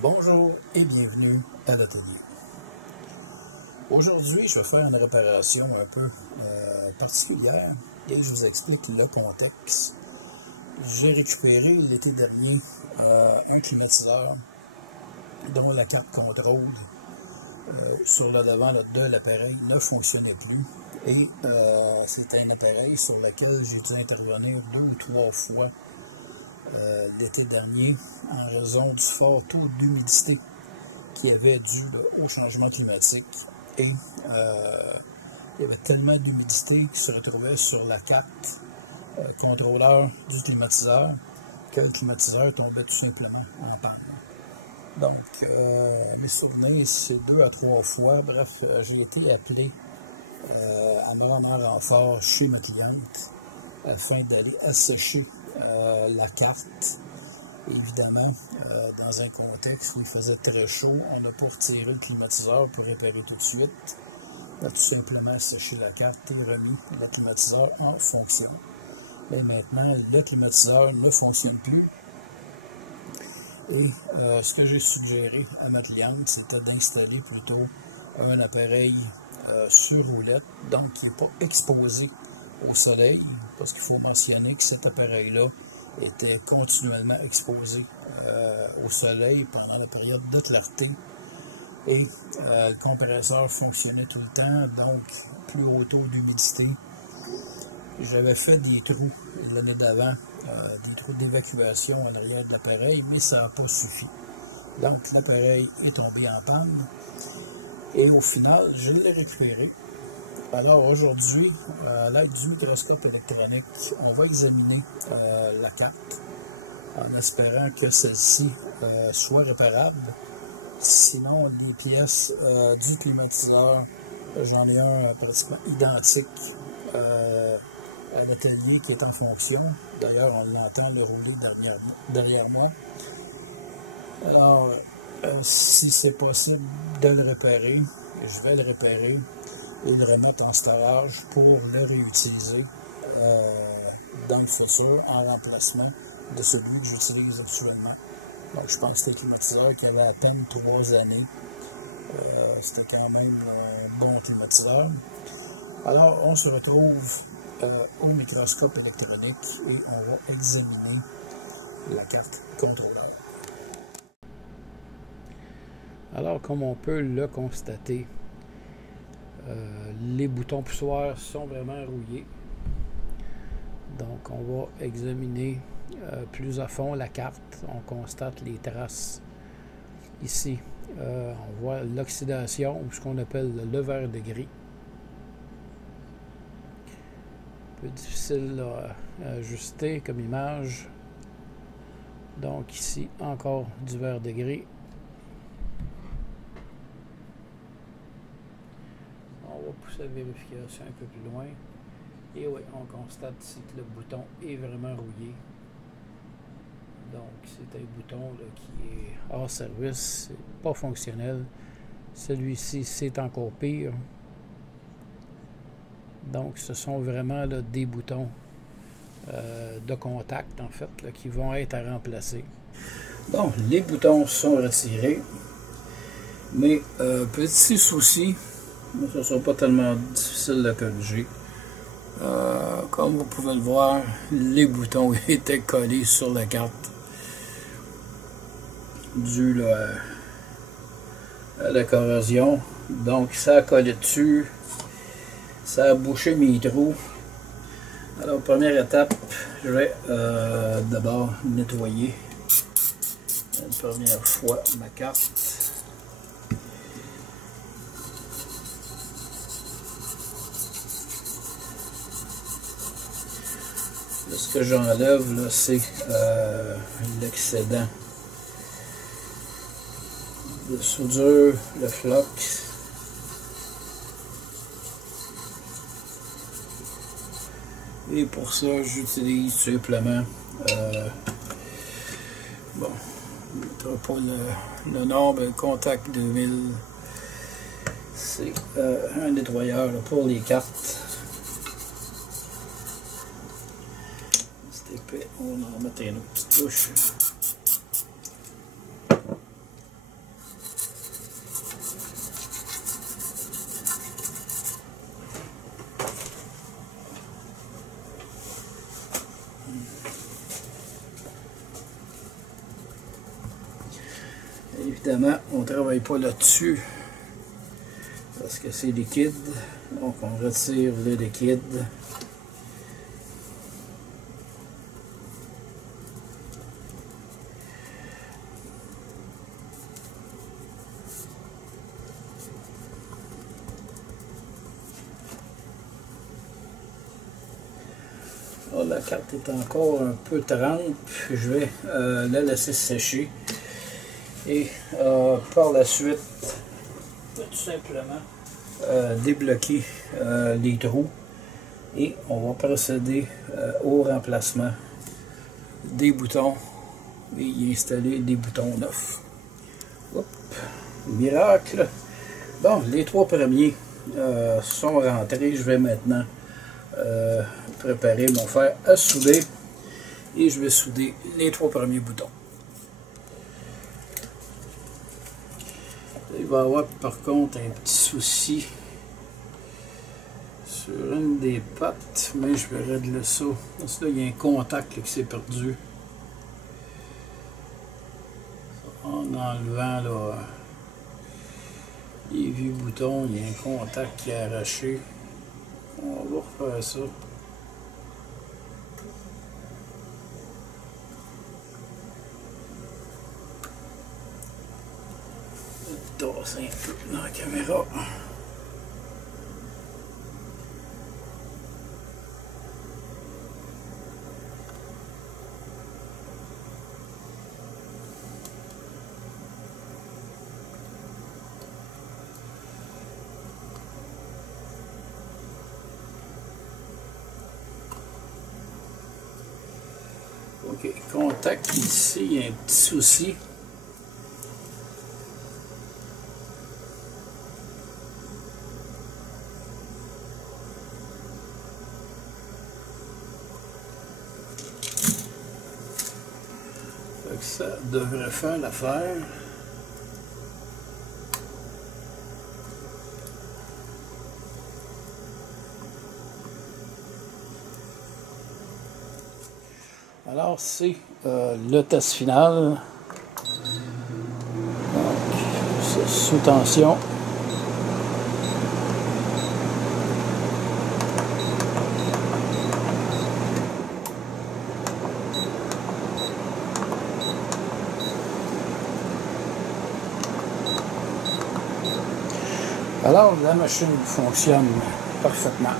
Bonjour et bienvenue à l'atelier. Aujourd'hui, je vais faire une réparation un peu particulière et je vous explique le contexte. J'ai récupéré l'été dernier un climatiseur dont la carte contrôle sur le devant de l'appareil ne fonctionnait plus. Et c'est un appareil sur lequel j'ai dû intervenir 2 ou 3 fois l'été dernier en raison du fort taux d'humidité qui avait dû au changement climatique. Et il y avait tellement d'humidité qui se retrouvait sur la carte contrôleur du climatiseur que le climatiseur tombait tout simplement en panne. Donc, mes souvenirs, c'est 2 à 3 fois. Bref, j'ai été appelé à me rendre en renfort chez ma cliente afin d'aller assécher la carte. Évidemment, dans un contexte où il faisait très chaud, on n'a pas retiré le climatiseur pour réparer tout de suite. On a tout simplement asséché la carte et remis le climatiseur en fonction. Et maintenant, le climatiseur ne fonctionne plus. Et ce que j'ai suggéré à ma cliente, c'était d'installer plutôt un appareil sur roulette, donc qui n'est pas exposé au soleil, parce qu'il faut mentionner que cet appareil-là était continuellement exposé au soleil pendant la période de clarté. Et le compresseur fonctionnait tout le temps, donc plus haut taux d'humidité. J'avais fait des trous l'année d'avant, des trous d'évacuation à l'arrière de l'appareil, mais ça n'a pas suffi. Donc l'appareil est tombé en panne et au final, je l'ai récupéré. Alors aujourd'hui, à l'aide du microscope électronique, on va examiner la carte en espérant que celle-ci soit réparable. Sinon, les pièces du climatiseur, j'en ai un pratiquement identique à l'atelier qui est en fonction. D'ailleurs, on l'entend le rouler derrière moi. Alors, si c'est possible de le réparer, je vais le réparer et le remettre en storage pour le réutiliser dans le futur en remplacement de celui que j'utilise actuellement. Donc, je pense que c'est un climatiseur qui avait à peine 3 années. C'était quand même un bon climatiseur. Alors, on se retrouve au microscope électronique et on va examiner la carte contrôleur. Alors, comme on peut le constater, les boutons poussoirs sont vraiment rouillés. Donc, on va examiner plus à fond la carte. On constate les traces ici. On voit l'oxydation, ou ce qu'on appelle le leveur de gris. Un peu difficile à ajuster comme image. Donc ici, encore du verre de gris. On va pousser la vérification un peu plus loin. Et oui, on constate ici que le bouton est vraiment rouillé. Donc c'est un bouton là, qui est hors service, c'est pas fonctionnel. Celui-ci, c'est encore pire. Donc ce sont vraiment là, des boutons de contact en fait là, qui vont être à remplacer. Bon, les boutons sont retirés. Mais petit souci, mais ce ne sera pas tellement difficile à corriger. Comme vous pouvez le voir, les boutons étaient collés sur la carte dû à la corrosion. Donc ça a collé dessus, ça a bouché mes trous. Alors première étape, je vais d'abord nettoyer une première fois ma carte. Ce que j'enlève là, c'est l'excédent de soudure, le flux. Et pour ça, j'utilise simplement bon, pour le nom, le contact de huile. C'est un nettoyeur là, pour les cartes. On va en mettre une autre petite touche. Évidemment, on ne travaille pas là-dessus parce que c'est liquide. Donc on retire le liquide. Là, la carte est encore un peu trempe. Je vais la laisser sécher. Et par la suite, tout simplement débloquer les trous et on va procéder au remplacement des boutons et y installer des boutons neufs. Hop, miracle! Bon, les trois premiers sont rentrés. Je vais maintenant préparer mon fer à souder et je vais souder les trois premiers boutons. Il va y avoir par contre un petit souci sur une des pattes, mais je vais régler ça. Parce que là, il y a un contact là, qui s'est perdu. En enlevant là, les vieux boutons, il y a un contact qui est arraché. On va refaire ça. Tasser un peu dans la caméra. Ok, contact ici, il y a un petit souci. Ça devrait faire l'affaire. Alors c'est le test final. Donc, sous tension. Alors, la machine fonctionne parfaitement.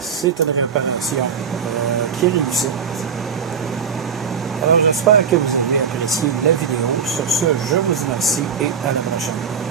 C'est une réparation qui est réussie. Alors, j'espère que vous avez apprécié la vidéo. Sur ce, je vous remercie et à la prochaine.